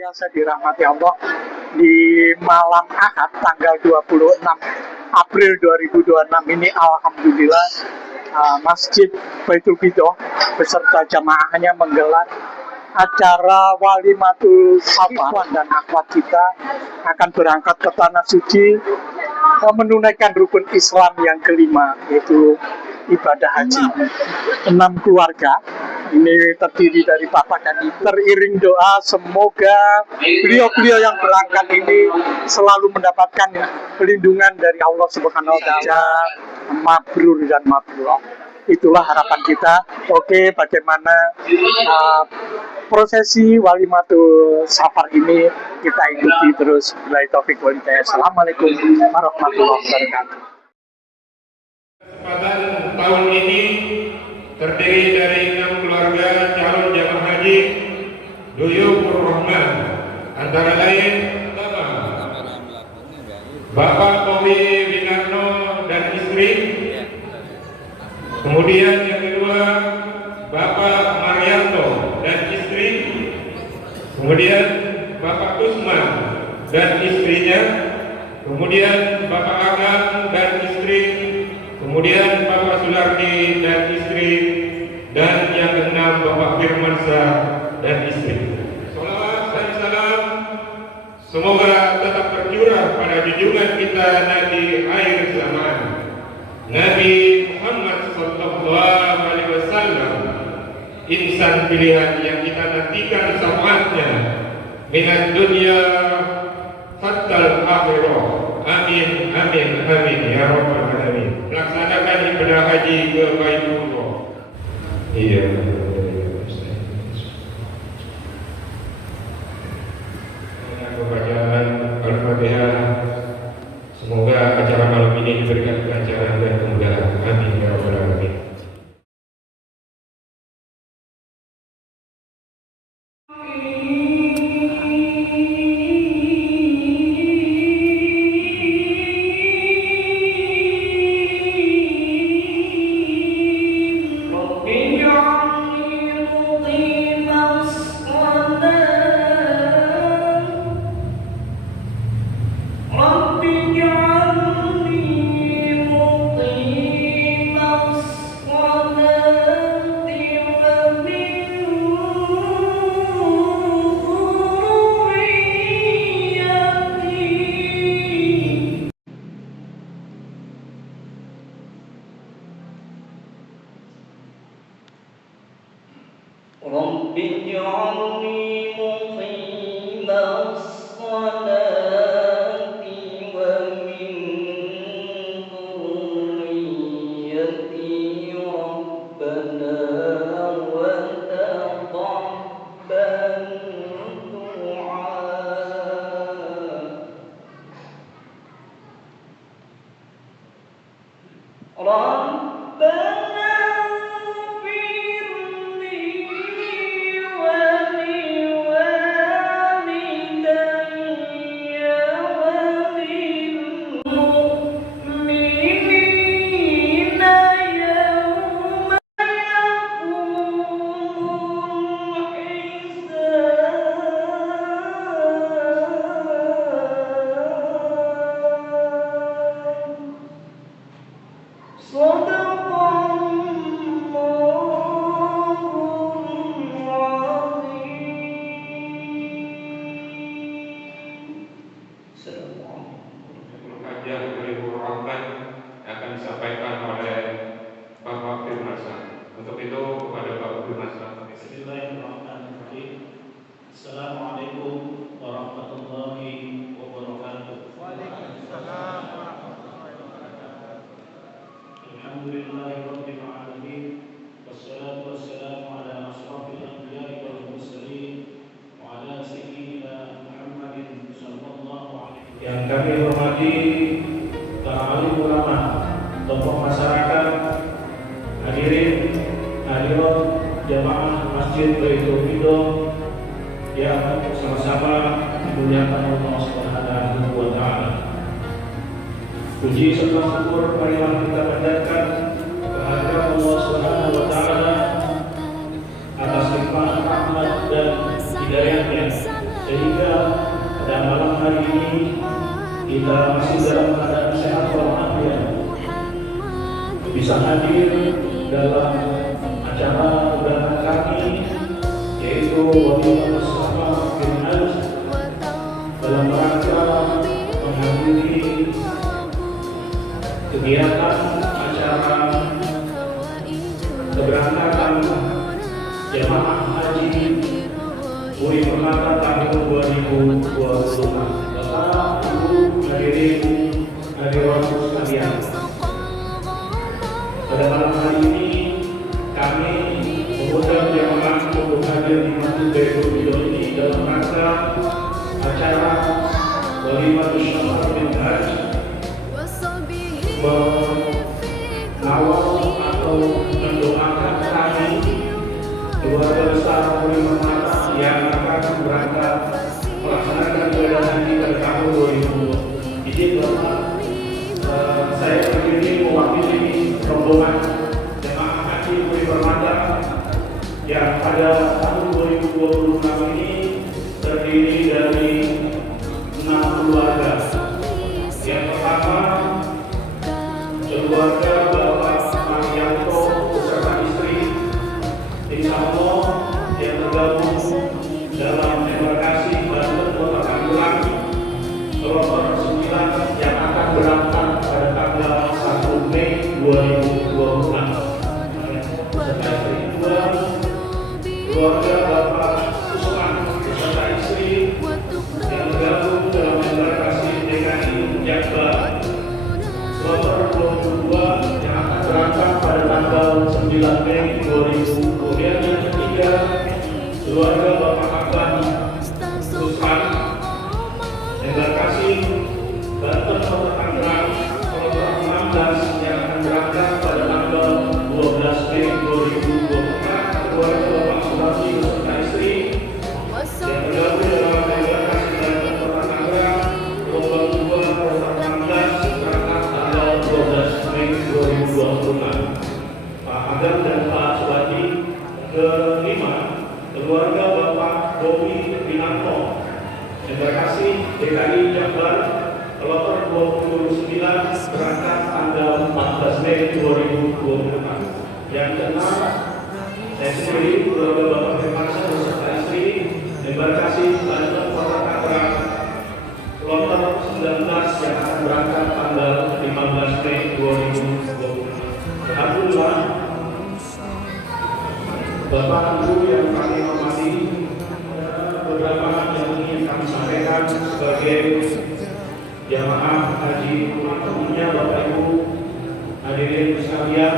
biasa dirahmati Allah, di malam Ahad tanggal 26 April 2026 ini alhamdulillah Masjid Baitul Bidah beserta jamaahnya menggelar acara walimatul ikhwan dan akhwat kita akan berangkat ke tanah suci menunaikan rukun Islam yang kelima, yaitu ibadah haji. 6 keluarga ini terdiri dari bapak dan ibu, teriring doa semoga beliau-beliau yang berangkat ini selalu mendapatkan perlindungan dari Allah Subhanahu wa Ta'ala, mabrur dan mabrur. Itulah harapan kita. Oke, bagaimana prosesi walimatul safar ini kita ikuti terus. Billahi taufik wal hidayah. Assalamualaikum warahmatullahi wabarakatuh. Kesempatan tahun ini terdiri dari 6 keluarga calon jamaah haji Duyufur Rahman, antara lain Bapak Bobi Winarno dan istri. Kemudian yang kedua Bapak Marianto dan istri. Kemudian Bapak Usman dan istrinya. Kemudian Bapak Agang dan istri. Kemudian Bapak Sulardi dan istri. Dan yang keenam Bapak Firmansyah dan istri. Salawat dan salam semoga tetap tercurah pada junjungan kita Nabi akhir zaman, Nabi Muhammad sallallahu alaihi wasallam, insan pilihan yang kita nantikan syafaatnya minat dunia hatta akhirah. Amin amin amin ya rabbal alamin. Melaksanakan ibadah haji ke Baitullah. Iya. Bacaan Al-Fatihah. Semoga acara malam ini diberikan kelancaran dan kemudahan. Amin ya rabbal alamin. Yang kami hormati para alim ulama, tokoh masyarakat, hadirin, hadirat jamaah Masjid Baitul Bidah yang sama-sama dimuliakan Allah Subhanahu wa Ta'ala. Puji serta syukur marilah kita panjatkan kehadirat Allah Subhanahu wa Ta'ala atas limpahan rahmat dan hidayahnya, sehingga ini kita masih dalam keadaan sehat walafiat, bisa hadir dalam acara undangan kami, yaitu Walimatul Bersama bin Hajj, dalam rangka menghadiri kegiatan acara keberangkatan jemaah haji Puri Permata tahun 2026. Bapak, Ibu, hadirin sekalian, pada malam hari ini kami mengundang jemaah untuk hadir di Masjid Baitul Ridho ini dalam rangka acara Walimatul Bersama bin Hajj, mengawal atau mendoakan kami keluarga besar Puri Permata yang akan berangkat melaksanakan ibadah haji pada tahun 2020. Izin Bapak, saya berdiri mewakili rombongan jemaah haji Puri Permata yang pada tahun 2026 ini terdiri dari 6 keluarga. Yang pertama, keluarga Bapak Marianto beserta istri, insya Allah yang tergabung dalam embarkasi Banten Kota Tangerang kloter 9 yang akan berangkat pada tanggal 1 Mei 2026. Beserta istri kedua, keluarga Bapak Usman beserta istri yang tergabung dalam embarkasi DKI Jakbar kloter 22 yang akan berangkat pada tanggal 9 Mei 2020. Kemudian yang ketiga, keluarga Bapak Akban Ruslan embarkasi Banten Kota Tangerang kloter 16 yang akan berangkat pada tanggal 12 Mei 2024. Keluarga Bapak Sumardi beserta istri yang tergabung dalam embarkasi Banten Kota Tangerang kloter 2 kloter 16 berangkat tanggal 12 Mei 2026. Pak Adam dan Pak Subadi. Kelima, keluarga Bapak Bobi Pinanto embarkasi DKI Jakbar kloter 29 berangkat tanggal 14 Mei 2024. Yang keenam, saya sendiri keluarga Bapak Firmansyah beserta istri embarkasi Banten Kota Tangerang kloter 19 yang akan berangkat tanggal 15 Mei 2020. Alhamdulillah, Bapak Ibu yang kami hormati, beberapa yang ingin kami sampaikan sebagai jamaah haji umumnya. Bapak Ibu hadirin sekalian,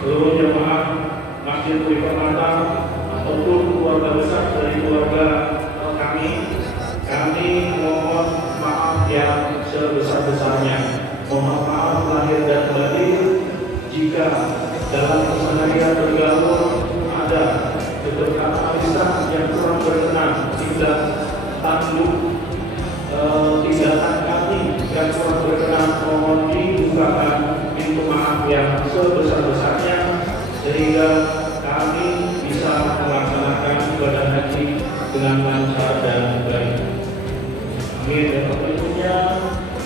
seluruh jamaah Masjid Puri Permata ataupun keluarga besar dari keluarga kami mohon maaf yang sebesar-besarnya. Mohon maaf lahir dan batin jika dalam keseharian bergaul ada beberapa lisan yang kurang berkenan, tidak tanggung tindakan kami yang kurang berkenan, mohon dibukakan pintu maaf yang sebesar-besarnya sehingga kami bisa melaksanakan ibadah haji dengan lancar dan baik. Amin. Dan berikutnya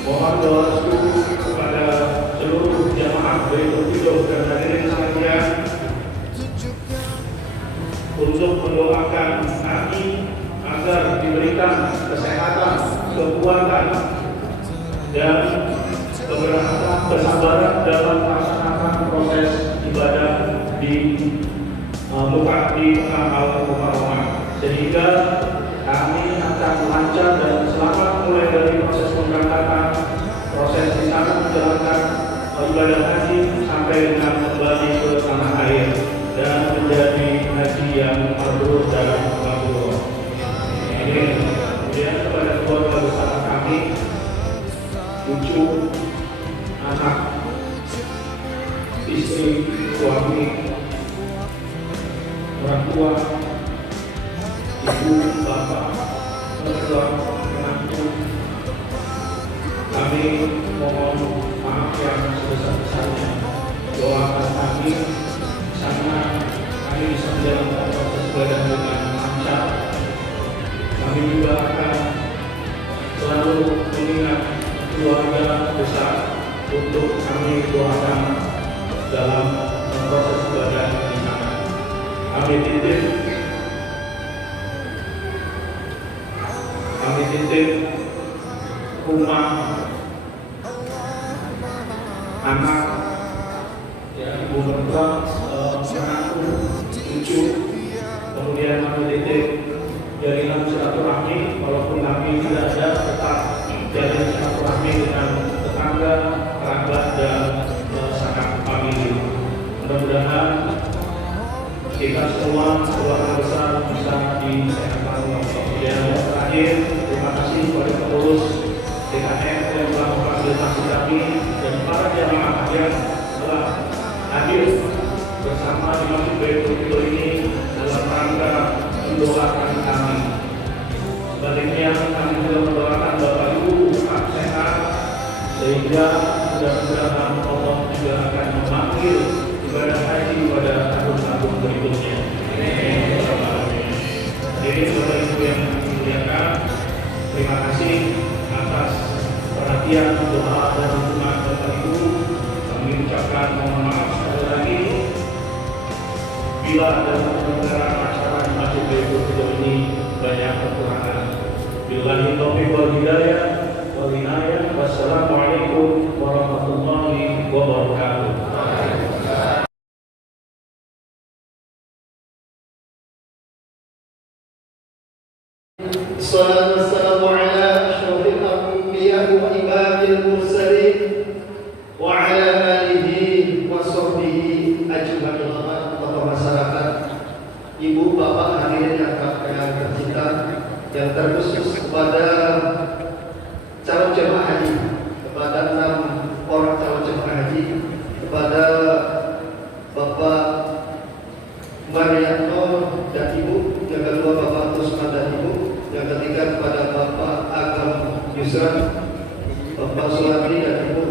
mohon doa restu kepada seluruh jamaah Baitul Ridho dan hadirin sekalian untuk mendoakan kami agar diberikan kesehatan, kekuatan, dan beberapa kesabaran dalam melaksanakan proses ibadah di muka di alam rumah, sehingga kami akan lancar dan selamat mulai dari proses pemberangkatan, proses di sana menjalankan ibadah haji sampai dengan kembali ke tanah air dan menjadi haji yang mabrur dan mabrur. Ini kemudian kepada keluarga besar kami, cucu, anak, istri, suami, orang tua, ibu, bapak, mertua, menantu, kami mohon maaf yang sebesar-besarnya. Doakan kami sana kami bisa menjalankan proses ibadah dengan lancar. Kami juga akan titip rumah anak, ya, ibu mertua, menantu, cucu, kemudian kami titip jaringan silaturahmi, walaupun kami tidak ada, tetap jalin silaturahmi dengan tetangga, kerabat, dan sanak famili. Mudah-mudahan kita semua keluarga besar bisa disehatkan. Dan terakhir, terima kasih kepada pengurus DKM yang telah memfasilitasi kami dan para jamaah yang telah hadir bersama di Masjid Baitul Qidul ini dalam rangka mendoakan kami. Sebaliknya, kami juga mendoakan Bapak Ibu tetap sehat, sehingga mudah-mudahan Allah juga akan memanggil ibadah haji pada tahun-tahun berikutnya. Jadi Bapak Ibu yang dimuliakan, terima kasih atas perhatian, doa, dan dukungan Bapak Ibu. Kami ucapkan mohon maaf sekali lagi bila ada penyelenggaraan acara di Masjid Baitul Qidul ini banyak kekurangan. Billahi taufiq wal hidayah wal inayah. Wassalamualaikum warahmatullahi wabarakatuh. الصلاة والسلام على أشرف الأنبياء وإمام المرسلين وعلى آله وصحبه أجمعين. Tokoh masyarakat, ibu bapak hadirin yang tercinta, yang terkhusus kepada calon jemaah haji, kepada 6 orang calon jemaah haji, kepada Bapak Marianto dan Ibu, yang kedua Bapak Tusman dan Ibu, yang ketiga kepada Bapak Agam Yusran, Bapak Sulami dan Ibu,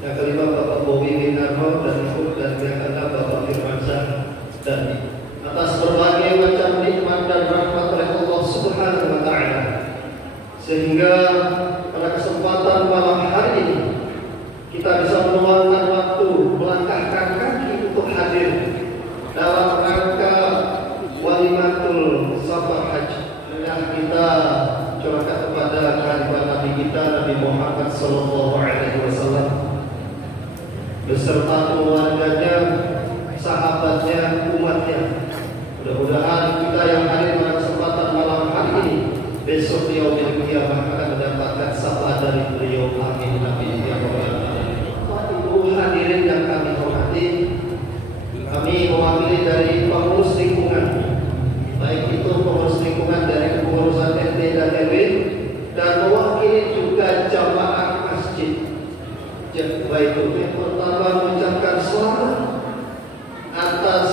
yang kelima Bapak Bowi Winarno dan Ibu, dan yang keenam Bapak Firmansyah dan Ibu. Atas berbagai macam nikmat dan rahmat oleh Allah Subhanahu wa Ta'ala, sehingga pada kesempatan malam hari ini kita bisa meluangkan waktu, melangkahkan kaki untuk hadir dalam rangka walimatul safar haji yang kita curahkan kepada kehadiran Nabi kita, Nabi Muhammad Sallallahu Alaihi Wasallam, beserta keluarganya, sahabatnya, umatnya. Mudah-mudahan kita yang hadir pada kesempatan malam hari ini, besok di yaumil qiyamah akan mendapatkan syafaat dari beliau. Amin amin ya rabbal alamin. Ibu hadirin yang kami hormati, kami mewakili dari pengurus lingkungan, baik itu pengurus lingkungan dari pengurusan RT dan RW, dan mewakili juga jamaah masjid. Baik itu yang pertama mengucapkan selamat atas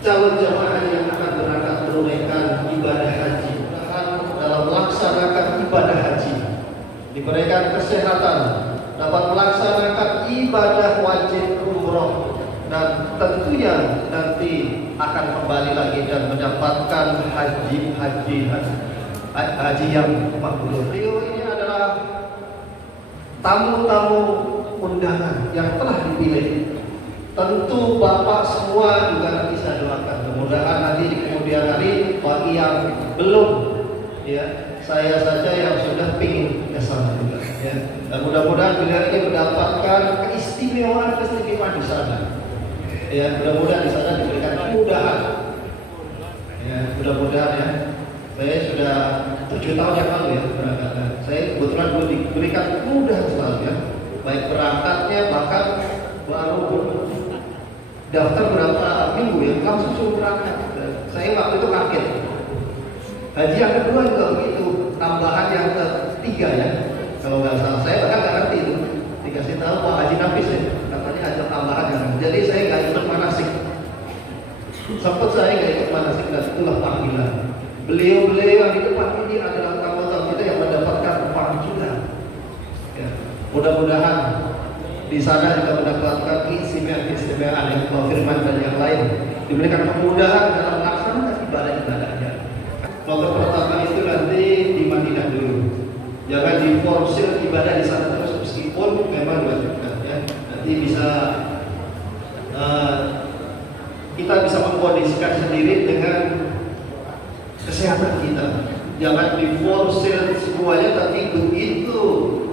calon jamaah yang akan berangkat menunaikan ibadah haji. Dalam melaksanakan ibadah haji diberikan kesehatan, dapat melaksanakan ibadah wajib umroh, dan tentunya nanti akan kembali lagi dan mendapatkan haji yang mabrur. Beliau ini adalah tamu-tamu undangan yang telah dipilih. Tentu Bapak semua juga nanti saya doakan, mudah-mudahan nanti di kemudian hari bagi yang belum, ya, saya saja yang sudah pingin ke sana juga, ya. Dan mudah-mudahan beliau ini mendapatkan keistimewaan di sana. Ya, mudah-mudahan di sana diberikan kemudahan. Ya, mudah-mudahan ya. Saya sudah 7 tahun yang lalu ya berangkat. Saya kebetulan belum diberikan kemudahan selalu ya. Baik berangkatnya, bahkan baru daftar berapa minggu ya, langsung berangkat. Saya waktu itu kaget. Haji yang kedua juga begitu, tambahan yang ketiga ya. Kalau nggak salah, saya bahkan nggak ngerti itu. Dikasih tahu Pak Haji Nafis ya, katanya ada tambahan yang. Jadi saya nggak ikut manasik. Sempat saya nggak ikut manasik dan itulah panggilan. Beliau-beliau yang di depan ini adalah tamu-tamu kita yang mendapatkan panggilan. Ya. Mudah-mudahan di sana juga mendapatkan keistimewaan yang Allah firman dan yang lain, diberikan kemudahan dalam melaksanakan ibadah-ibadahnya. Kelompok pertama itu nanti di Madinah dulu. Jangan diforsir ibadah di sana terus, meskipun memang diwajibkan ya. Nanti bisa kita bisa mengkondisikan sendiri dengan kesehatan kita. Jangan diforsir semuanya, tapi begitu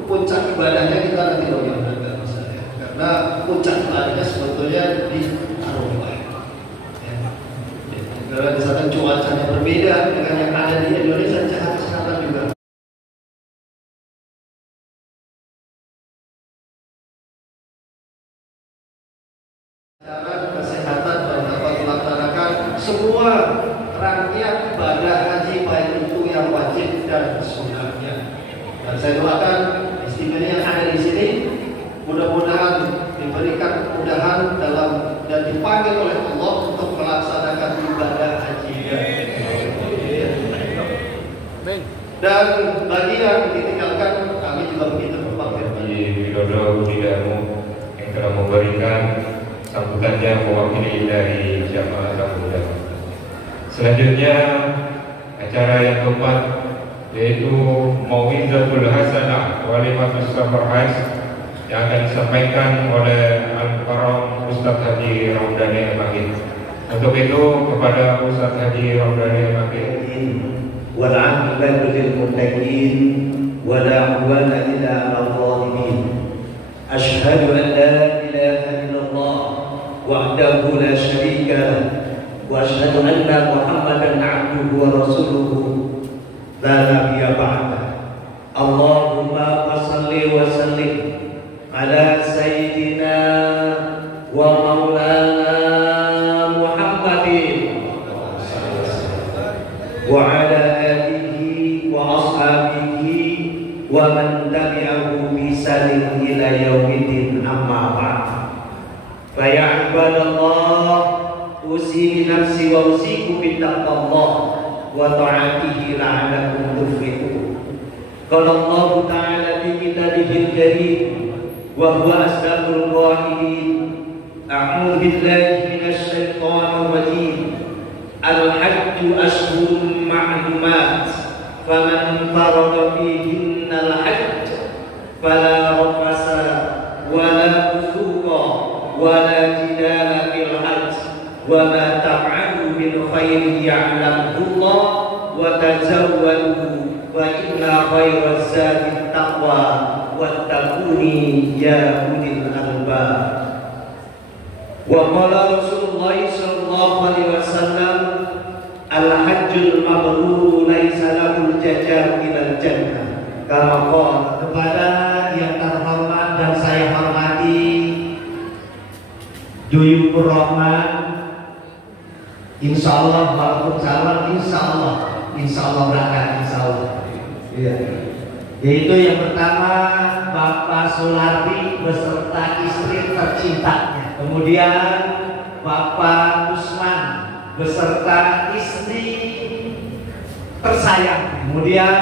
puncak ibadahnya kita nanti nggak bisa ya. Karena puncak ibadahnya sebetulnya di Arafah. Ya. Karena di sana cuacanya berbeda dengan yang ada di Indonesia, jaga kesehatan juga. Cara kesehatan dan dapat melaksanakan semua rangkaian ibadah haji, baik itu yang wajib dan sunnahnya. Dan saya doakan istimewa yang ada di sini mudah-mudahan diberikan kemudahan dalam dan dipanggil oleh Allah untuk melaksanakan ibadah haji. Dan bagi yang ditinggalkan, kami juga begitu berpikir. Haji Widodo Budidamu yang telah memberikan sambutannya mewakili dari jamaah tamu undangan. Selanjutnya acara yang keempat yaitu Mau'izatul Hasanah Walimatus Safar Hajj yang akan disampaikan oleh Al-Karam Ustaz Haji Ramdhani Al-Magid. Untuk itu kepada Ustaz Haji Ramdhani Al-Magid. Wal'aqibatu lil muttaqin wa la 'udwana illa 'alal zalimin. Asyhadu an la ilaha illallah wahdahu la syarika lah wa asyhadu anna Muhammadan 'abduhu wa rasuluhu la nabiyya ba'da. Allahumma shalli wa sallim ala sayyidina wa maulana Muhammadin wa ala alihi wa ashabihi wa man tabi'ahu bi ihsanin ila yaumiddin, amma ba'd. Fa ya ibadallah, usi nafsi wa usikum bi taqwallah wa ta'atihi la'allakum tuflihun. Qala Allah ta'ala fi kitabihil karim wa huwa asdaqul qailin. A'udzu billahi minasy syaithanir rajim. Al-hajju ashhurun ma'lumat, faman farada fihinna al-hajj fala rafasa wala fusuqa wala jidala fil hajj wa ma taf'alu min khairin ya'lamuhu Allah wa tazawwadu wa inna khairaz zadi taqwa wattaquni ya ulil albab. Wa qala Rasulullah sallallahu alaihi wasallam, al-hajjul mabrur laisa lahu jajar ilal jannah. Kama qala. Kepada yang terhormat dan saya hormati Juyubur Rahman, insyaallah walaupun calon insyaallah berangkat insyaallah. Iya. Yaitu yang pertama Bapak Sulardi beserta istri tercintanya. Kemudian Bapak Usman beserta istri tersayang. Kemudian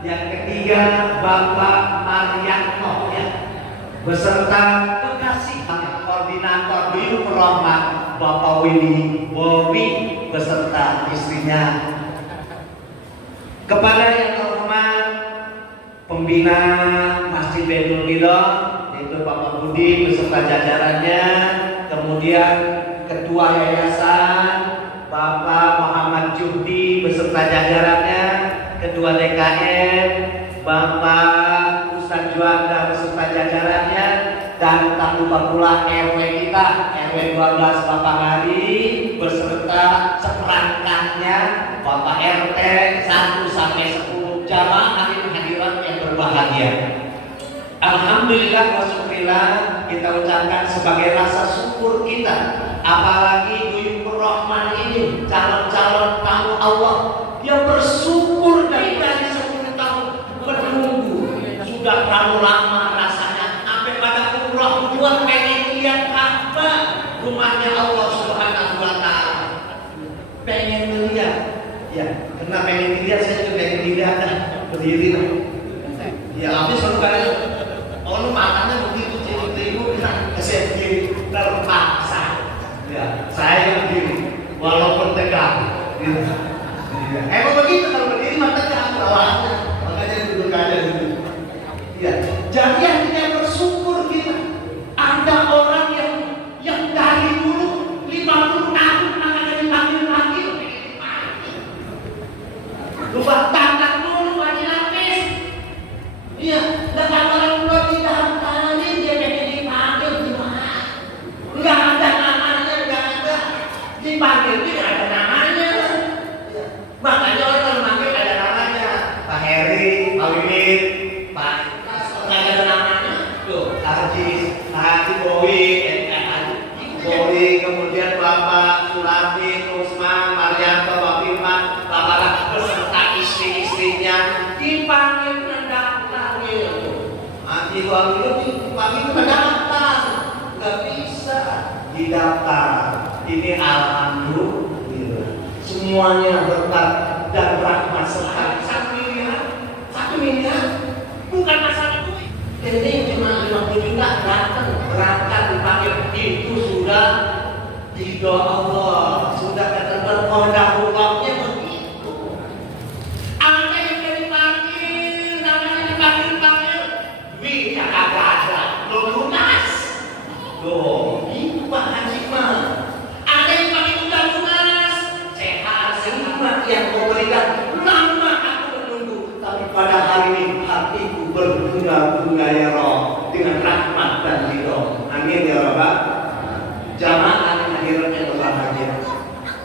yang ketiga Bapak Marianto ya, beserta kekasih koordinator Juyubur Rahman Bapak Willy Bobi beserta istrinya. Kepada yang terhormat pembina Masjid Baitul Qidam yaitu Bapak Budi beserta jajarannya, kemudian Ketua Yayasan Bapak Muhammad Juhdi beserta jajarannya, Ketua DKM Bapak Ustadz Juanda beserta jajarannya, dan tak lupa pula RW kita, RW 12 Bapak Hari beserta seperangkatnya, Bapak RT 1 sampai 10 jamaah hadirat yang berbahagia. Alhamdulillah wa syukurillah kita ucapkan sebagai rasa syukur kita, apalagi Juyubur Rahman ini calon-calon tamu Allah, dia bersyukur dari 10 tahun menunggu, sudah terlalu lama rasanya sampai pada umroh tujuan pengen lihat Ka'bah, rumahnya Allah Subhanahu wa taala. Pengen melihat. Ya, karena pengen dilihat saya juga pengen dilihat berdiri lah. Ya habis kalau orang makannya begitu cilik-cilik bilang saya diri terpaksa. Ya, saya berdiri walaupun tegak. Gitu. Ya. Emang begitu kalau berdiri matanya aku awalnya, makanya duduk aja gitu. Ya, jadi artinya bersyukur kita. Ada orang yang dari dulu 50 tahun makanya dipanggil lagi. lupa tangan dulu Haji Lapis. Iya, dengan orang tua didaftarin dia pengen dipanggil gimana? Enggak ada namanya, enggak ada. Dipanggil tidak ada namanya. Makanya orang kalau manggil ada namanya. Pak Heri, Pak Wiwit, Pak enggak ada namanya. Tuh, Haji Bowi, kemudian Bapak Sulami, Usman, Marianto, Pak Firman, Bapak Laki beserta istri-istrinya dipanggil mendaftar gitu. Haji Bowi dipanggil mendaftar, nggak bisa didaftar. Ini alhamdulillah semuanya berkat dan rahmat sekali. 1 miliar bukan masalah duit. Ini cuma 50 juta datang berangkat dipanggil itu sudah ridho Allah, sudah ketentuan qadarullah-nya begitu. Ada yang dipanggil, namanya dipanggil, duitnya kagak ada, belum lunas. Loh, itu Pak Haji mah. Ada yang panggil udah lunas, sehat semua yang memberikan lama aku menunggu, tapi pada hari ini hatiku berbunga-bunga ya Roh dengan rahmat dan ridho. Amin ya Rabbal. Jamaah hadirin yang berbahagia.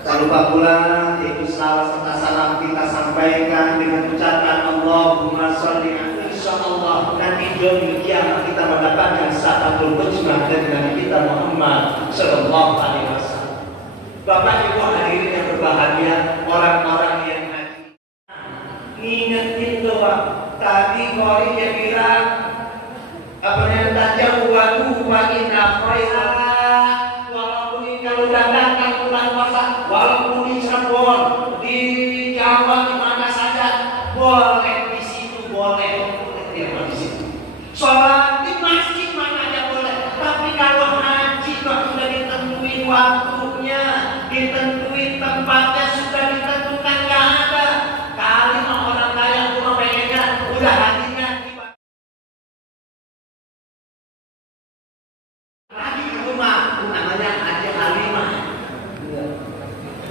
Tak lupa pula yaitu salawat serta salam kita sampaikan dengan ucapan Allahumma sholli ala insyaallah nanti yaumil kiamat kita mendapatkan syafatul uzma dari Nabi kita Muhammad sallallahu alaihi wasallam. Bapak Ibu hadirin yang berbahagia, orang-orang yang haji ingetin doang. Tadi Kori dia bilang apa yang tajam wa inna khaira, walaupun kalau udah datang bulan puasa, walaupun di Cirebon, di Jawa, di mana saja boleh, di situ boleh di situ. Sholat di masjid mana aja boleh, tapi kalau haji kok sudah ditentuin waktunya, ditentuin tempatnya, sudah ditentukan nggak ada. Kali mah orang kaya cuma pengennya udah hajinya lagi ke rumah, namanya Haji Halimah.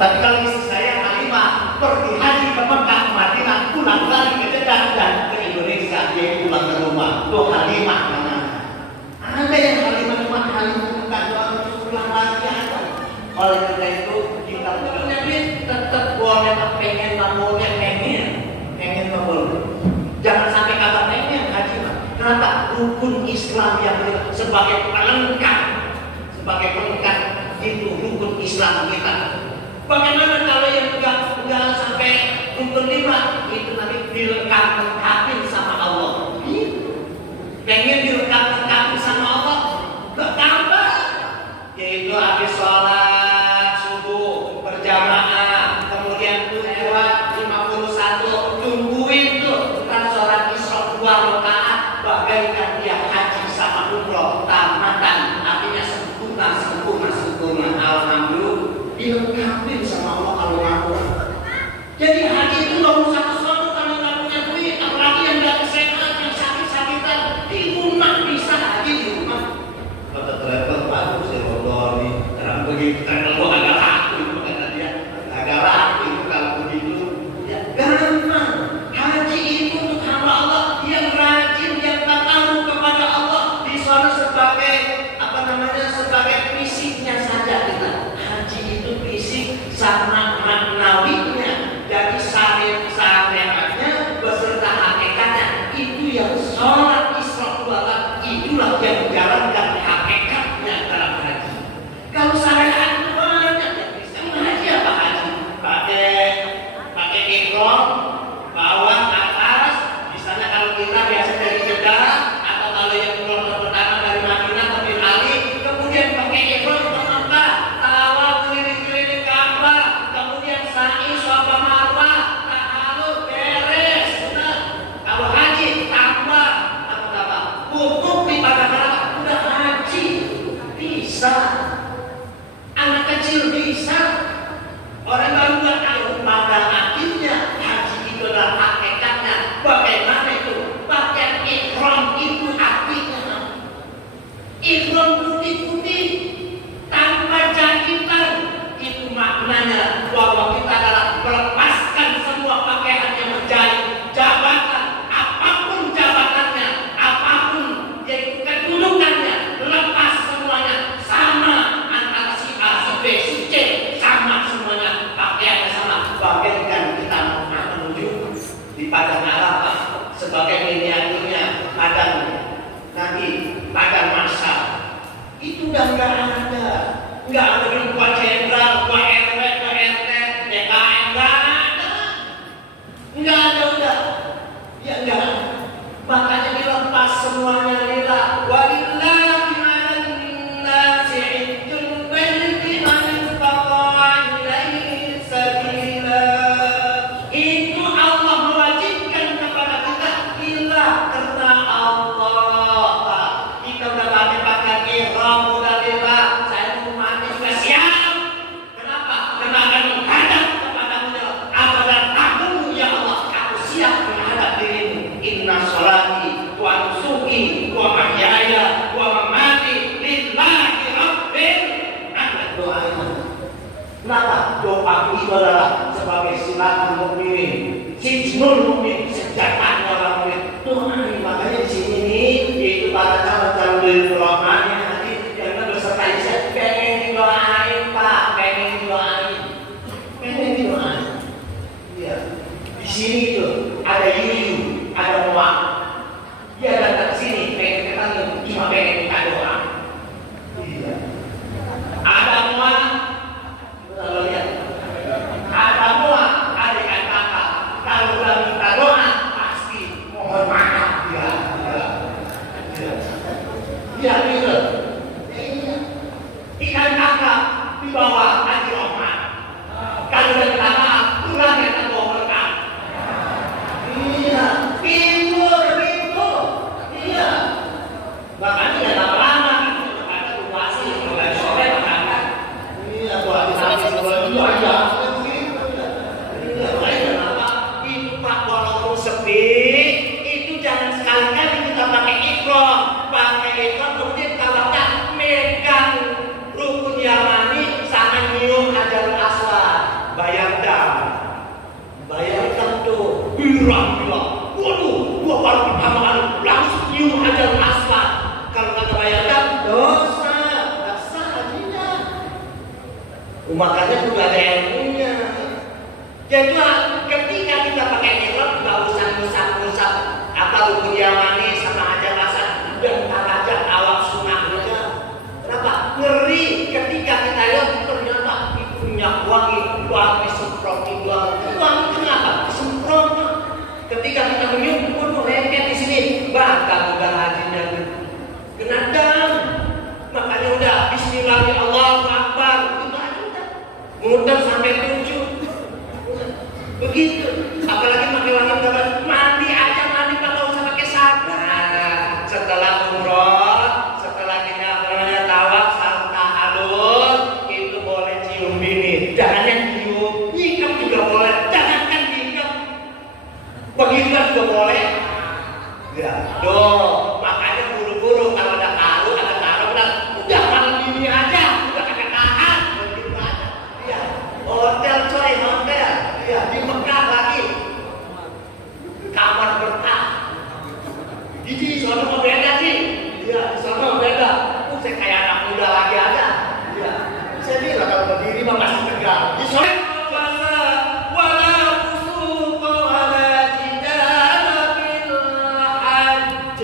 Tapi kalau istri saya Halimah pergi haji ke Mekah, Madinah, pulang lagi ke Jeddah dan ke Indonesia, dia pulang ke rumah. Tuh Halimah namanya. Ada yang Halimah cuma Halimah bukan doang pulang lagi ada. Oleh karena itu kita punya duit tetap boleh pengen boleh pengen boleh. Jangan sampai kata pengen haji mah. Kenapa? Rukun Islam yang sebagai pelengkap itu rukun Islam kita. Bagaimana kalau yang enggak sampai rukun 5 itu nanti dilengkapin sama Allah. Pengen dilengkapin sama Allah, enggak gampang. Yaitu habis sholat subuh berjamaah, kemudian tujuan 51 tungguin tuh kan sholat isya 2 rakaat bagaikan dia haji sama umroh tamatan, artinya sempurna. Alhamdulillah dilengkapin sama Allah kalau ngaku. Jadi haji itu nggak usah sesuatu kalau nggak punya duit, apa sebagai miniaturnya padang nanti padang masa itu udah nggak ada ketua jenderal, ketua RW, ketua RT, DKM, nggak ada udah ya nggak. Makanya dilepas semuanya lillah walillahi 'alan nasi 'hajjul baiti man istata'a ilaihi sabila. Itu Allah mewajibkan kepada kita lillah karena Allah. Kita udah pakai ihram udah lillah, saya mau mati juga siap. Kenapa? Karena akan menghadap kepadamu abadan aku ya Allah. Aku siap menghadap dirimu. Inna sholati wa nusuki wa mahyaya wa mamati lillahi rabbil alamin. Doa. Kenapa? Doa itu adalah sebagai silatul mukminin, sijnul mukmin, senjatanya orang mukmin. Doa. Makanya di sini nih, yaitu para calon-calon dari Rahman yang nanti yang berserta saya pengen didoain Pak, pengen didoain. Ya. Di sini itu ada Yuyu, ada Noah. Dia datang ke sini pengen ketemu, cuma pengen minta doa. Iya. Ada Noah, kalau lihat, ada Noah, adik kakak. Kalau udah minta doa, pasti mohon maaf. Iya, gitu. Iya. Ikan kakak di bawah Haji Rahman. Kalau udah minta maaf, pulang ya ke bawah berkah. Iya, pintu. Iya. Makanya ya lama-lama gitu ada luasi mulai sore makan. Iya, buat habis itu aja. Iya, kenapa? Itu Pak walaupun sepi, itu jangan sekali-kali kita pakai ihram. Pakai ihram kemudian kalau tak megang rukun yamani sama nyium hajarul aswad. Bayangkan tuh, bilang, waduh, gua baru pertama kali langsung nyium hajarul aswad. Kalau kata bayangkan, dosa, nggak sah hajinya. Makanya tuh gak ada ilmunya. Jadi ketika kita pakai ihram, nggak usah ngusap apa rukun yamani sama hajarul aswad. Dan aja awam sunnah aja. Kenapa? Ngeri ketika kita lihat ternyata itu minyak wangi semprot itu wangi kenapa? Semprot. Ketika kita menyium, waduh lengket di sini, bahkan udah hajinya kena dam. Makanya udah Bismillah Allahu Akbar itu aja udah mudah sampai 7. Begitu. Apalagi pakai wangi dapat mandi aja kalau usah pakai sabun. Setelah umroh, setelah kita tawaf serta halus, itu boleh cium bini. Jangan yang cium, nikam juga boleh. Jangankan nikam, begitu juga boleh. Ya, doh. Makanya buru-buru kalau ada taruh, udah malam ini aja, udah kakek tahan, begitu aja. Ya, hotel coy, hotel. Ya, di Mekah lagi, kamar berkah. Jadi soalnya mau beda sih, ya soalnya mau beda. Saya kayak anak muda lagi aja. Ya, saya bilang kalau berdiri mah masih tegar. Di sore puasa, walau fusuqa wala jidala fil hajj.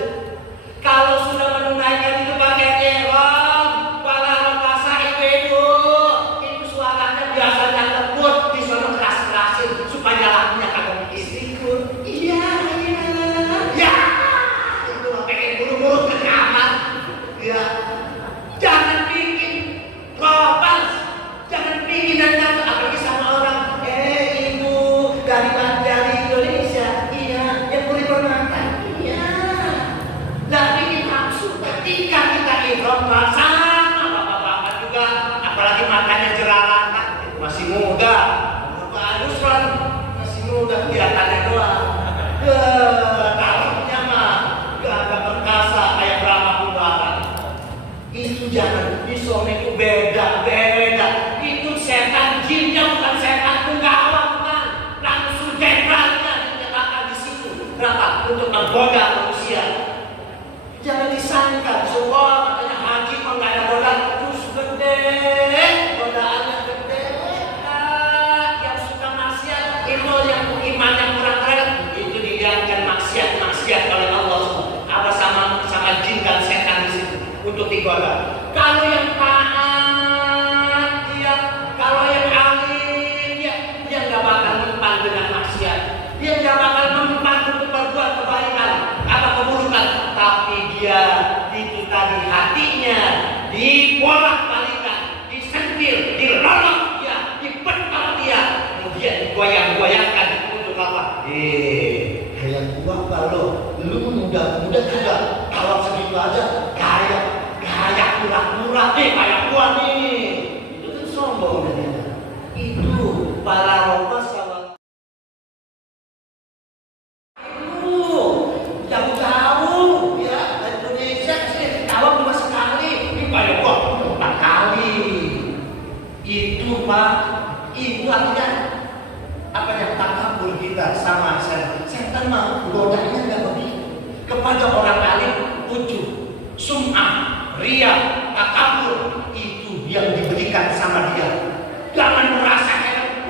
Kalau sudah menunaikan itu pakai ihram, walau puasa itu suaranya biasanya lembut, di sana keras-kerasin supaya lagunya kagak istriku. Iya. Buru-buru ke kamar, ya. Jangan bikin robas, jangan bikin dan apalagi sama orang. Ibu dari Indonesia, iya. Yang boleh bermakan, iya. Nggak bikin nafsu. Ketika kita ihram sama bapak-bapak juga, apalagi makannya jeralakan, masih muda, bagus kan, masih muda kelihatannya doang. Dalamnya mah gak ada perkasa kayak berapa pembaran. Itu jangan, Islam itu beda. Itu setan jinnya bukan setan penggawa, bukan. Langsung jenderalnya dinyatakan di situ. Kenapa? Untuk menggoda manusia. Jangan disangka, semua katanya haji mah gak ada godaan. Terus gede, godaannya gede. Yang suka maksiat, itu yang imannya kurang keren, itu dilihatkan maksiat yang gua kalau lu muda-muda juga kalau segitu aja kayak murah-murah kayak gua nih. Itu kan sombong dia. Itu para rombongan jauh-jauh ya dari Indonesia ke sini Karawang cuma sekali. Ini kayak gua 4 kali. Itu Pak, itu artinya apa yang takabur kita sama setan mah godanya nggak begitu. Kepada orang alim ujub, sum'ah, ria, takabur itu yang diberikan sama dia. Jangan merasa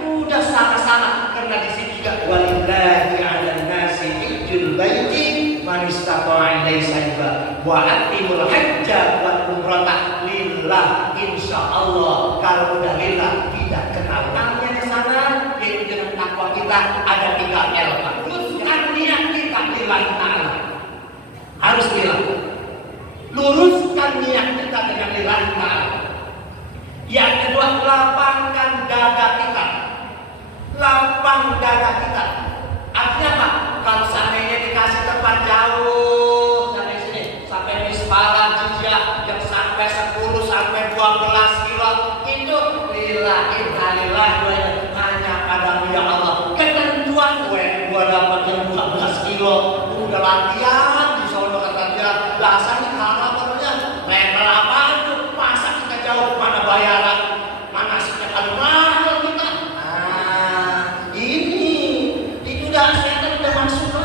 udah sama-sama karena di sini juga walillahi 'alan nasi hijjul baiti man istata'a ilaihi sabila wa atimul hajja wal umrata lillah. Insyaallah kalau udah lillah tidak kenal namanya di sana, yaitu dengan takwa kita ada 3 L. Luruskan niat kita lillahi ta'ala. Harus lillah. Luruskan niat kita dengan lillahi ta'ala. Yang kedua, lapangkan dada kita. Lapang dada kita. Artinya apa? Kalau seandainya dikasih tempat jauh sampai sini, sampai Misbala Jizyah yang sampai 10 sampai 12 kilo, itu lillahi ta'ala hanya padamu ya Allah. Ketentuan gua dapat yang 12 kilo, udah latihan di sono kata dia. Dasarnya haram katanya. Level apa itu? Masa kita jauh mana bayaran? Mana sih kalau mahal kita? Setan udah masuk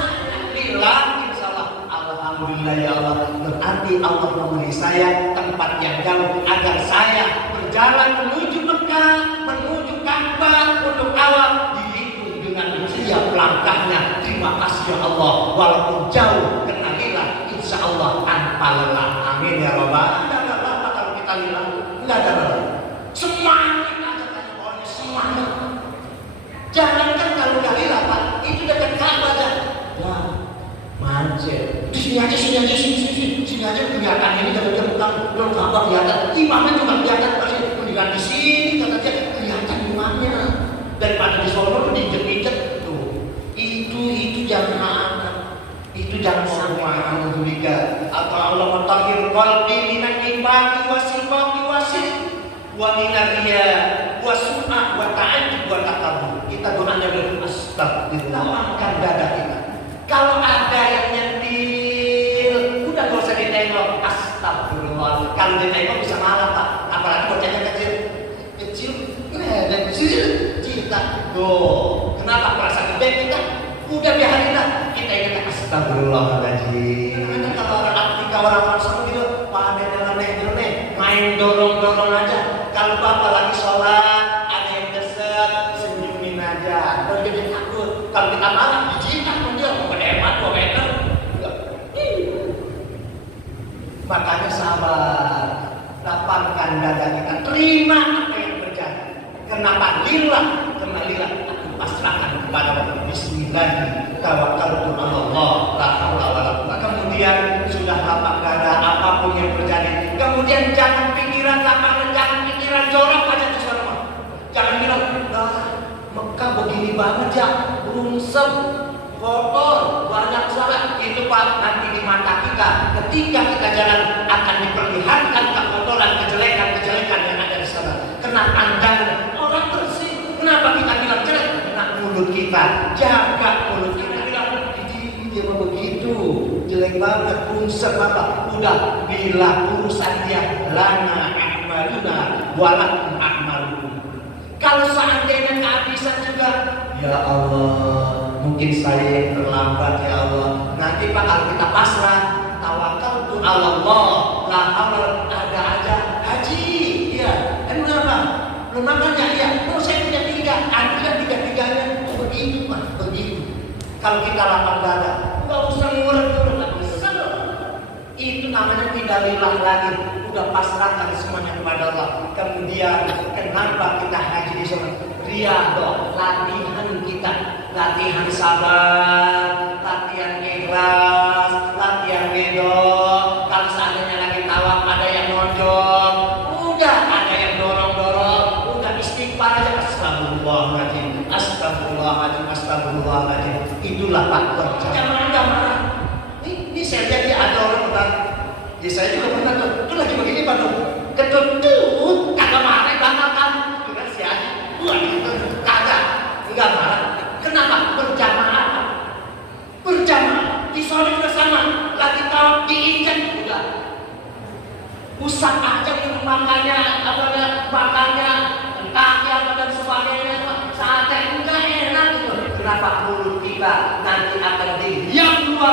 lillah. Insyaallah alhamdulillah ya Allah, berarti Allah memberi saya tempat yang jauh agar saya berjalan menuju Mekah, menuju Ka'bah untuk awal dihitung dengan siap langkahnya. Terima kasih ya Allah, walaupun jauh kena lillah, insyaallah tanpa lelah. Amin ya Rabbal. Enggak apa-apa kalau kita lillah, enggak ada lelah. Semangat aja pokoknya semangat. Jangankan kalau udah lillah Pak, itu dekat Ka'bah aja. Wah, manjat. Sini aja kelihatan ini kalau bukan belum Ka'bah kelihatan. Imamnya juga kelihatan pasti. Mendingan di sini kata dia kelihatan imamnya. Daripada di sono diinjek-injek tuh. Itu jangan. Itu jangan sampai alhamdulillah. Atau Allah mentahhir qalbi minan nifaqi wasifaqi wasit wa minar riya wa sum'ah wa ta'ajjub wa takabur. Kita doanya astagfirullah, lapangkan dada kita. Kalau ada yang nyentil, udah gak usah ditengok, astagfirullah. Kalau ditengok bisa marah Pak, apalagi bocahnya kecil, cinta. Tuh, kenapa merasa gede kita? Udah biarin lah, kita ingat astagfirullahaladzim. Karena kalau orang Afrika, orang-orang sama gitu, Pak ada yang aneh-aneh, main dorong-dorong aja. Kalau Bapak lagi sholat, ada yang desek, senyumin aja. Kalau dia takut, kalau kita marah, dijinak pun dia, mau hemat, 2 meter. Makanya sabar, lapangkan dada kita, terima apa yang terjadi. Kenapa lillah? Karena lillah aku pasrahkan kepada Allah. Bismillah, tawakkaltu 'ala Allah, la haula wala quwwata. Kemudian sudah lapang dada apapun yang terjadi. Kemudian jangan pikiran lapang, jangan pikiran jorok aja di sana. Jangan bilang, Mekah begini banget ya, rungsem, kotor, banyak salah. Itu Pak, nanti di mata kita ketika kita jalan akan diperlihatkan kekotoran, kejelekan yang ada di sana. Kena pandangan orang bersih. Kenapa kita bilang jelek? Kena mulut kita. Jaga mulut kita. Bilang, dia mau begitu, jelek banget, rungsem apa? Udah, bila urusan dia lana a'maluna walakum a'malukum. Kalau seandainya kehabisan juga, ya Allah, mungkin saya terlambat ya Allah. Nanti Pak kalau kita pasrah, tawakkaltu 'ala Allah, la haula ada aja haji, ya. Kenapa? Belum makannya ya. Oh saya punya 3, ada 3-3-nya. Begitu Pak, begitu. Kalau kita lapang dada, nggak usah ngurut-ngurut, nggak bisa. Itu namanya tidak lillah lagi. Udah pasrahkan semuanya kepada Allah. Kemudian kenapa kita haji di sana? Riyadhah, latihan kita, latihan sabar, latihan ikhlas, latihan ridho. Kalau seandainya lagi tawaf ada yang nonjol, udah ada yang dorong-dorong, udah istighfar aja. Astagfirullahaladzim, astagfirullahaladzim, astagfirullahaladzim. Itulah faktor berjamaah nggak marah. Ini saya lihat ya ada orang bertanya. Ya saya juga pernah tuh. Itu lagi begini Pak tuh. Ketutut kagak marah nggak makan. Dengan si Haji. Wah itu kagak nggak marah. Kenapa? Berjamaah. Berjamaah. Di sana juga sama. Lagi tahu diinjak juga. Usap aja untuk makannya, makannya, kaki apa dan sebagainya, sate enggak enak gitu. Kenapa mulut kita nanti akan diam dua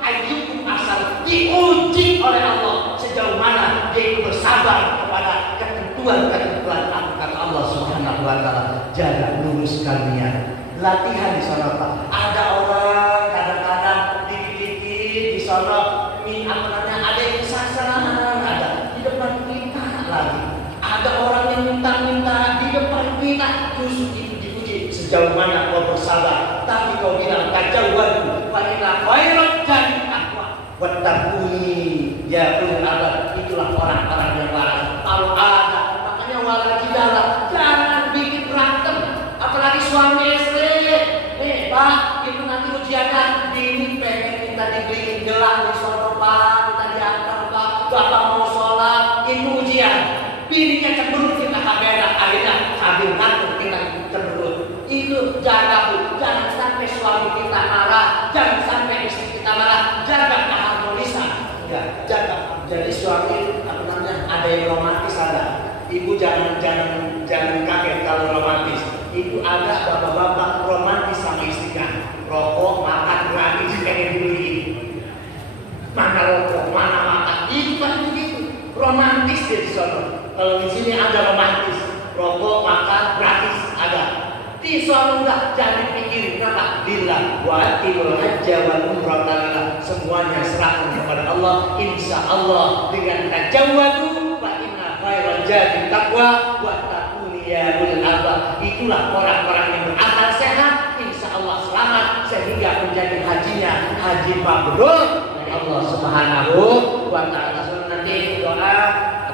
ayyukum asal diuji oleh Allah sejauh mana dia itu bersabar kepada ketentuan kata Allah Subhanahu wa taala. Jaga lurus kalian. Latihan di sana Pak. Ada orang kadang-kadang dikit-dikit di sana ada yang kesasar, ada di depan kita lagi. Ada orang yang minta-minta di depan kita, justru dipuji. Sejauh mana kau bersabar? Tapi kau bilang tajawwadu fa inna khairat dari taqwa wattaquni ya ulul albab. Itulah orang-orang yang waras. Kalau ada, makanya walajidala, jangan bikin berantem, apalagi suami istri. Pak, itu nanti ujiannya ini pengen minta dibeliin gelang di sono Pak, minta diantar Pak, Bapak mau sholat, itu ujian. Bininya cemberut kita kabera, akhirnya sambil ngantuk kita cemberut. Itu jaga Bu, jangan sampai suami kita marah, jangan sampai istri kita marah, jaga keharmonisan. Ya, jaga. Jadi suami ada yang romantis ada. Ibu jangan kaget kalau romantis. Itu ada bapak-bapak romantis sama istrinya. Rokok, makan gratis, pengen dibeliin. Mana rokok, mana makan. Itu kan begitu. Romantis dia di sana. Kalau di sini ada romantis, rokok, makan gratis ada. Di sana enggak, jangan dipikirin kenapa. Billah wa atimul hajja wal umrata lillah. Semuanya serahkan kepada Allah. Insya Allah dengan tajawwadu fa inna khairal jadi taqwa wa taquni ya ulul albab. Itulah orang-orang yang berakal sehat, insya Allah selamat sehingga menjadi hajinya haji mabrur dari Allah Subhanahu wa taala. Nanti doa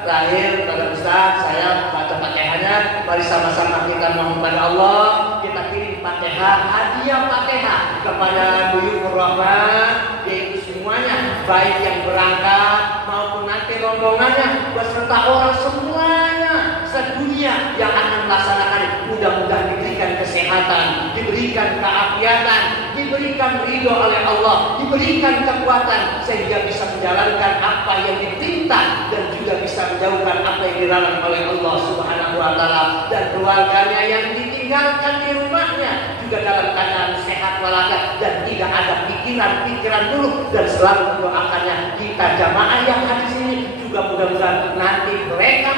terakhir pada Ustaz, saya baca Fatihahnya. Mari sama-sama kita mohon kepada Allah, kita kirim Fatihah, hadiah Fatihah kepada Buyukur Rahman, yaitu semuanya, baik yang berangkat maupun nanti rombongannya beserta orang semuanya sedunia yang akan melaksanakan. Mudah-mudahan diberikan kesehatan, diberikan keafiatan, diberikan ridho oleh Allah, diberikan kekuatan sehingga bisa menjalankan apa yang diperintah dan juga bisa menjauhkan apa yang dilarang oleh Allah Subhanahu wa taala, dan keluarganya yang ditinggalkan di rumahnya juga dalam keadaan sehat walafiat dan tidak ada pikiran-pikiran dulu, dan selalu mendoakannya. Kita jamaah yang hadis ini juga mudah-mudahan nanti mereka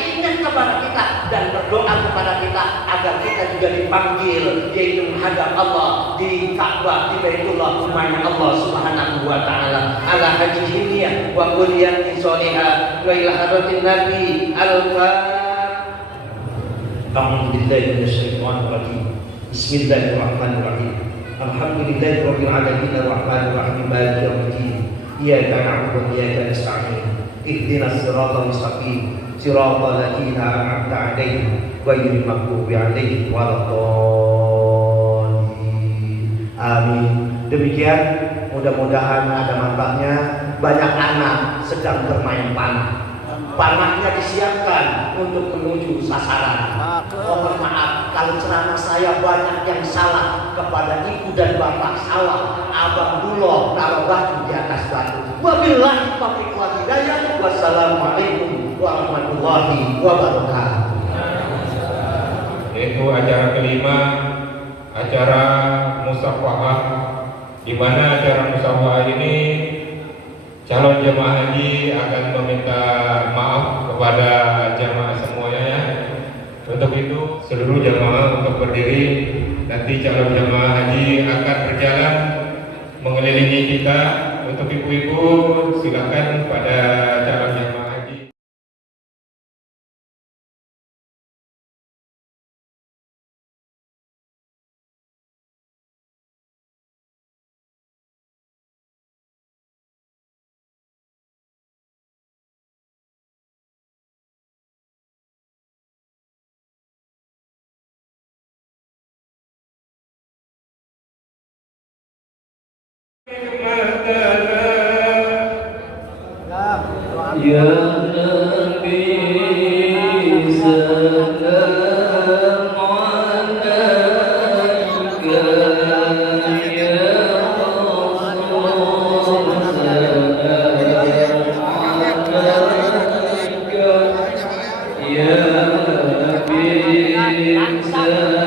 ingat kepada kita dan berdoa kepada kita agar kita juga dipanggil yaitu menghadap Allah di Ka'bah, di Baitullah, rumahnya Allah Subhanahu wa taala. Ala haji hiliyah wa kuliyatin sholihah wa ila hadratin nabi al-fatihah. A'udzu billahi minasyaitonir rajim. Bismillahirrahmanirrahim. Alhamdulillahirabbil alamin arrahmanir rahim maliki yaumiddin. Iyyaka na'budu wa iyyaka nasta'in. Ihdinas siratal mustaqim. Siratal ladzina an'amta 'alaihim ghairil maghdubi 'alaihim waladdallin. Amin. Demikian mudah-mudahan ada manfaatnya. Banyak anak sedang bermain panah. Panahnya disiapkan untuk menuju sasaran. Mohon maaf kalau ceramah saya banyak yang salah kepada ibu dan bapak salah. Abang dulu taruh batu di atas batu. Wabillahi taufiq wal hidayah. Wassalamualaikum warahmatullahi wabarakatuh. Yaitu acara kelima, acara musafahah, di mana acara musafahah ini calon jemaah haji akan meminta maaf kepada jemaah semuanya ya. Untuk itu seluruh jemaah untuk berdiri. Nanti calon jemaah haji akan berjalan mengelilingi kita. Untuk ibu-ibu silakan pada calon jemaah Ya Nabi salam alaika, ya Rasul salam alaika, ya Habib salam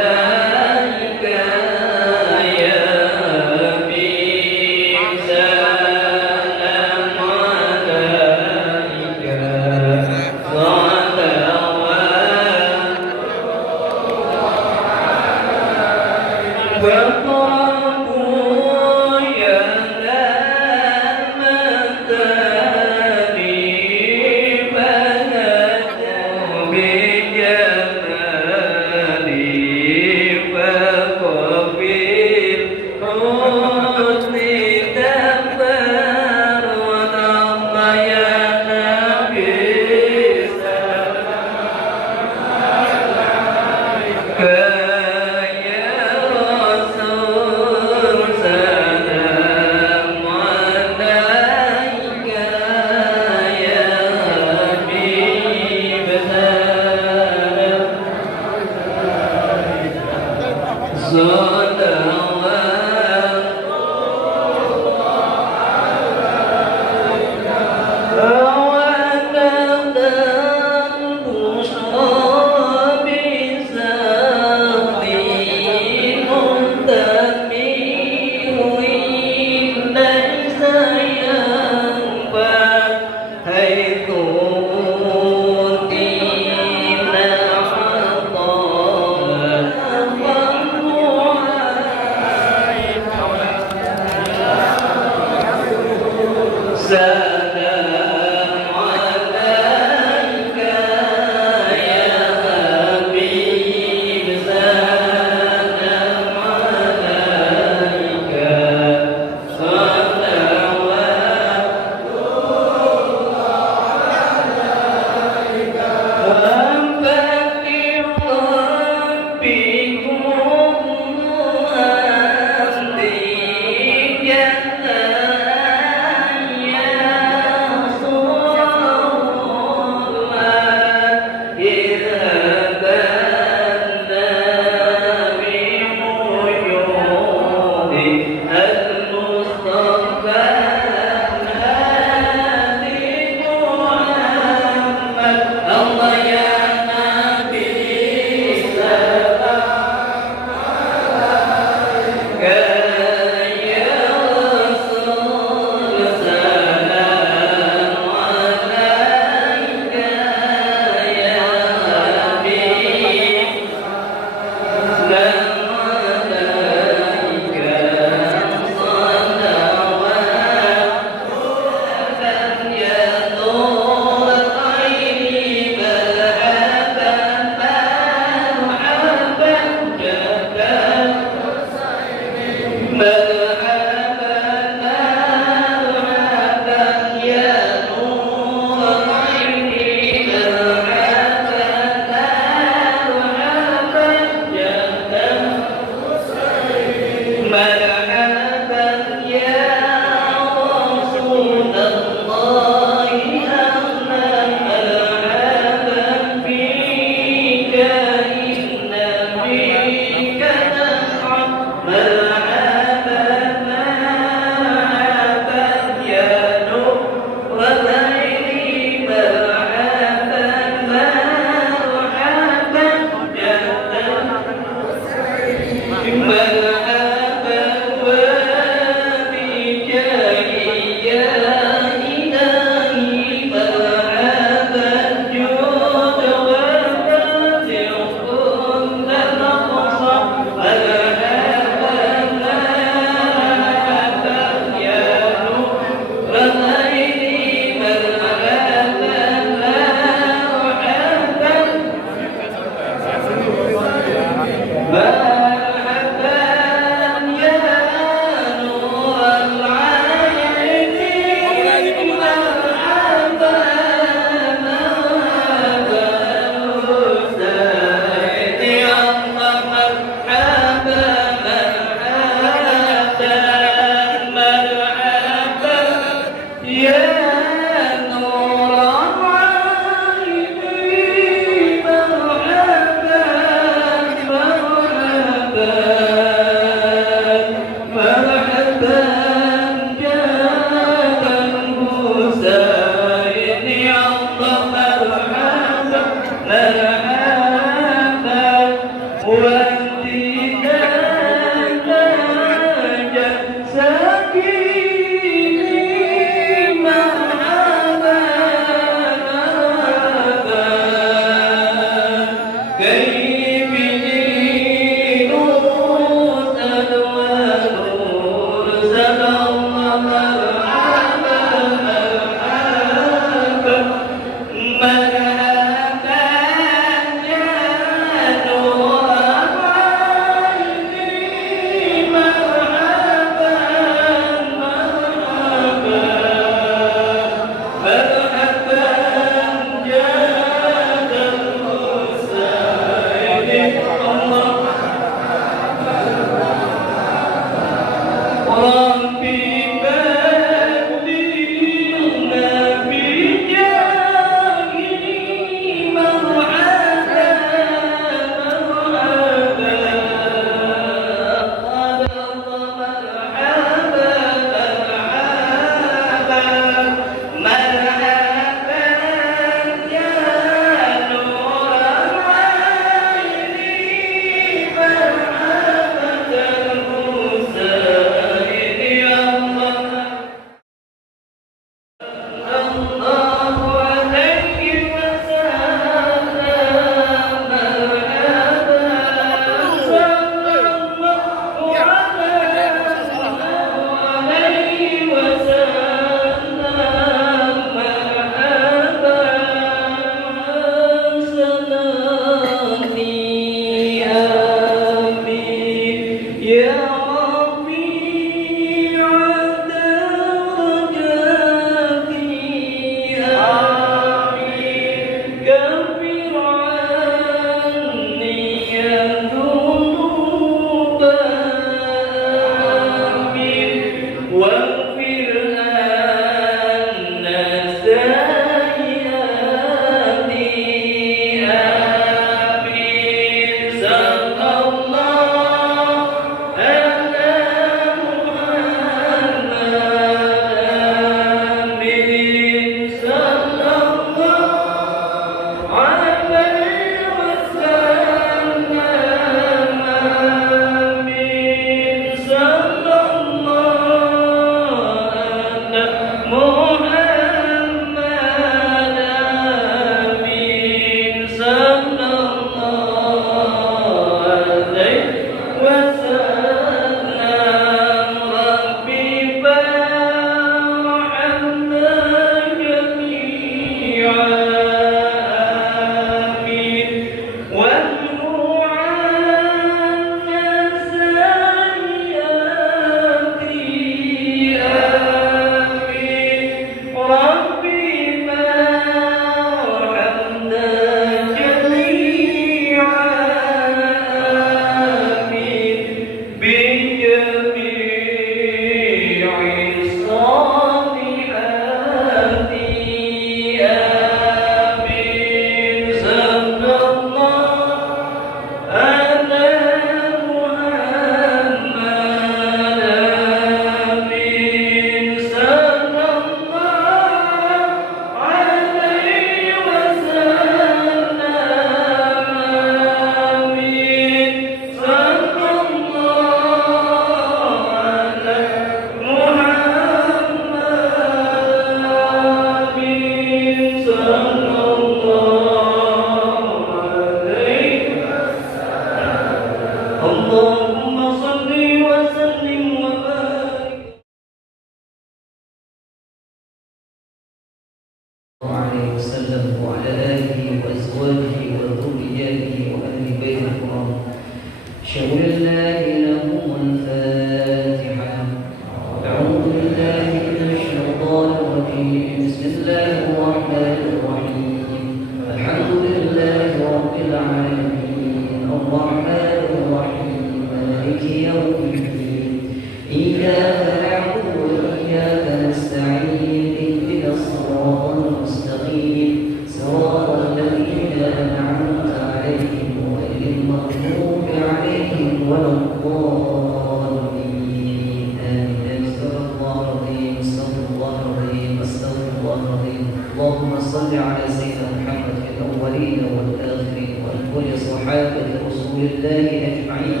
اللهم صل على سيدنا محمد في الأولين والآخرين وعلى كل صحابه وصحابة رسول الله أجمعين.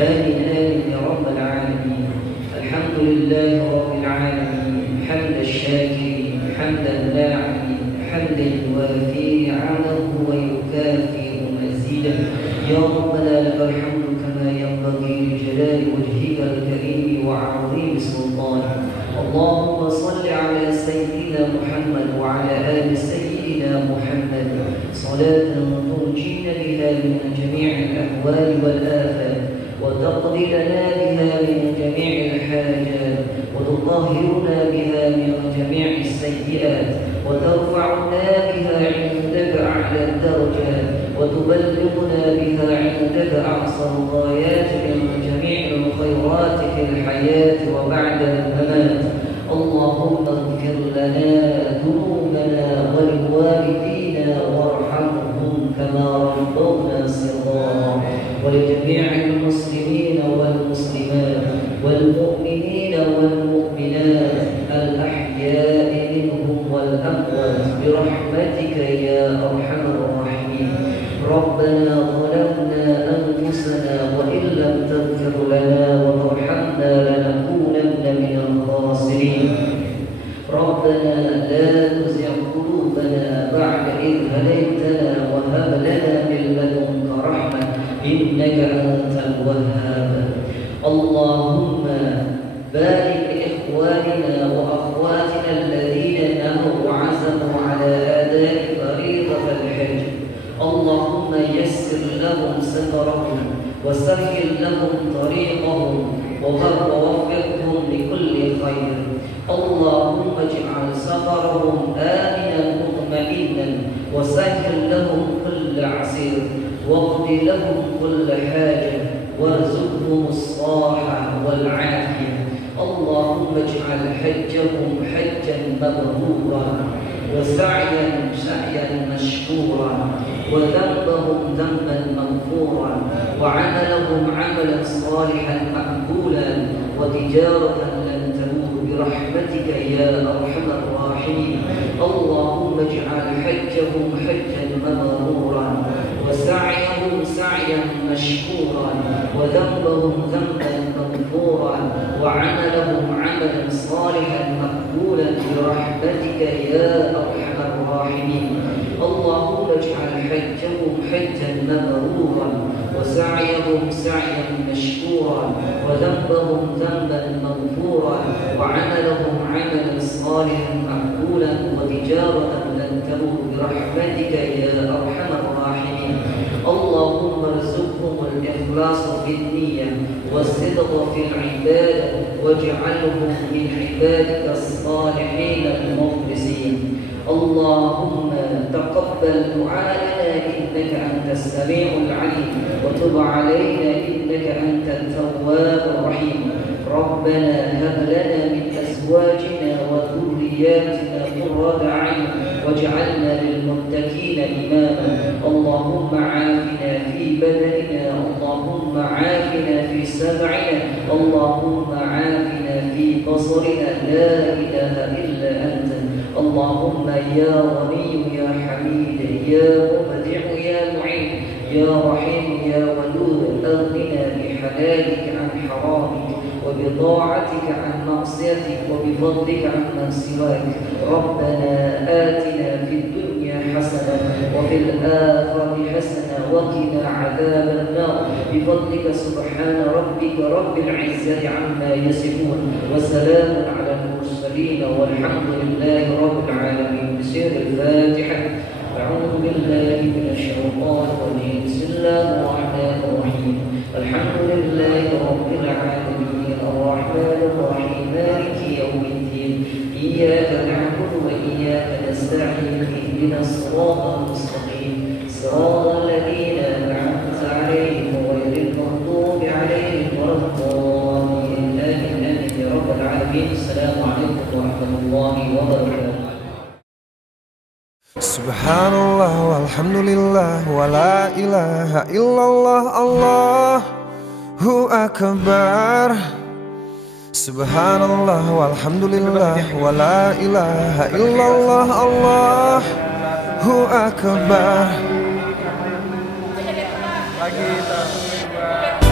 آمين آمين يا رب العالمين. الحمد لله رب العالمين حمد الشاكرين حمد اللاعبين حمدا يوافي نعمه ويكافئ مزيدا. يا ربنا لك الحمد كما ينبغي لجلال وجهك الكريم وعظيم سلطانك. اللهم صل على سيدنا محمد وعلى آل سيدنا محمد صلاة تنجينا بها من جميع الأهوال والآفات وتقضي لنا بها من جميع الحاجات وتطهرنا بها من جميع السيئات وترفعنا بها عندك أعلى الدرجات وتبلغنا بها عندك أقصى الغايات من جميع الخيرات في الحياة وبعد الممات. اللهم اغفر لنا ذنوبنا ولوالدينا وارحمهم كما ربونا صغارا، ولجميع المسلمين والمسلمات والمؤمنين والمؤمنات الأحياء منهم والأموات برحمتك يا أرحم الراحمين. ربنا ظلمنا أنفسنا وإن لم تغفر لنا وترحمنا لنكونن من الخاسرين. ربنا لا تزغ قلوبنا بعد إذ هديتنا وهب لنا من لدنك رحمة إنك أنت الوهاب. اللهم بارك لإخواننا وأخواتنا الذين نهوا وعزموا على أداء فريضة الحج. اللهم يسر لهم سفرهم وسهل لهم طريقهم ووفقهم لكل خير. اللهم اجعل سفرهم آمنا مطمئنا وسهل لهم كل عسير واقض لهم كل حاجة وارزقهم الصحة والعافية. اللهم اجعل حجهم حجا مبرورا وسعيا مشكورا وذنبهم ذنبا مغفورا وعملهم عملا صالحا مقبولا وتجارة لن تموت برحمتك يا أرحم الراحمين. اللهم اجعل حجهم حجا مبرورا وسعيهم سعيا مشكورا وذنبهم ذنبا مغفورا وعملهم عملا صالحا مقبولا برحمتك يا أرحم الراحمين. اللهم اجعل حجهم حجا مبرورا وسعيهم سعيا مشكورا وذنبهم ذنبا مغفورا وعملهم عملا صالحا مقبولا وتجارة لن تموت برحمتك يا أرحم الراحمين. اللهم ارزقهم الإخلاص في النية والصدق في العبادة واجعلهم من عبادك الصالحين المخلصين. اللهم تقبل دعاءنا إنك أنت السميع العليم وتب علينا إنك أنت التواب الرحيم. ربنا هب لنا من أزواجنا وذرياتنا قرة أعين واجعلنا للمتقين إماما. اللهم عافنا في بدننا اللهم عافنا في سمعنا اللهم عافنا في بصرنا لا إله إلا أنت. اللهم يا غني يا حميد يا مبدع يا معين يا رحيم يا ودود أغننا بحلالك عن حرامك وبطاعتك عن معصيتك وبفضلك عن من سواك. ربنا آتنا في الدنيا حسنة وفي الآخرة حسنة وقنا عذاب النار بفضلك سبحان ربك رب العزة عما يصفون وسلام على المرسلين والحمد لله رب العالمين. بسر الفاتحة. أعوذ بالله من الشيطان الرجيم. بسم الله الرحمن الرحيم. الحمد لله رب العالمين الرحمن الرحيم مالك يوم الدين إياك نعبد وإياك نستعين اهدنا الصراط المستقيم صراط الذين أنعمت عليهم غير المغضوب عليهم ولا الضالين. آمين يا رب العالمين. السلام عليكم ورحمة الله وبركاته. Subhanallah walhamdulillah wa la ilaha illallah Allahu akbar. Subhanallah walhamdulillah wa la ilaha illallah Allahu akbar. pagi.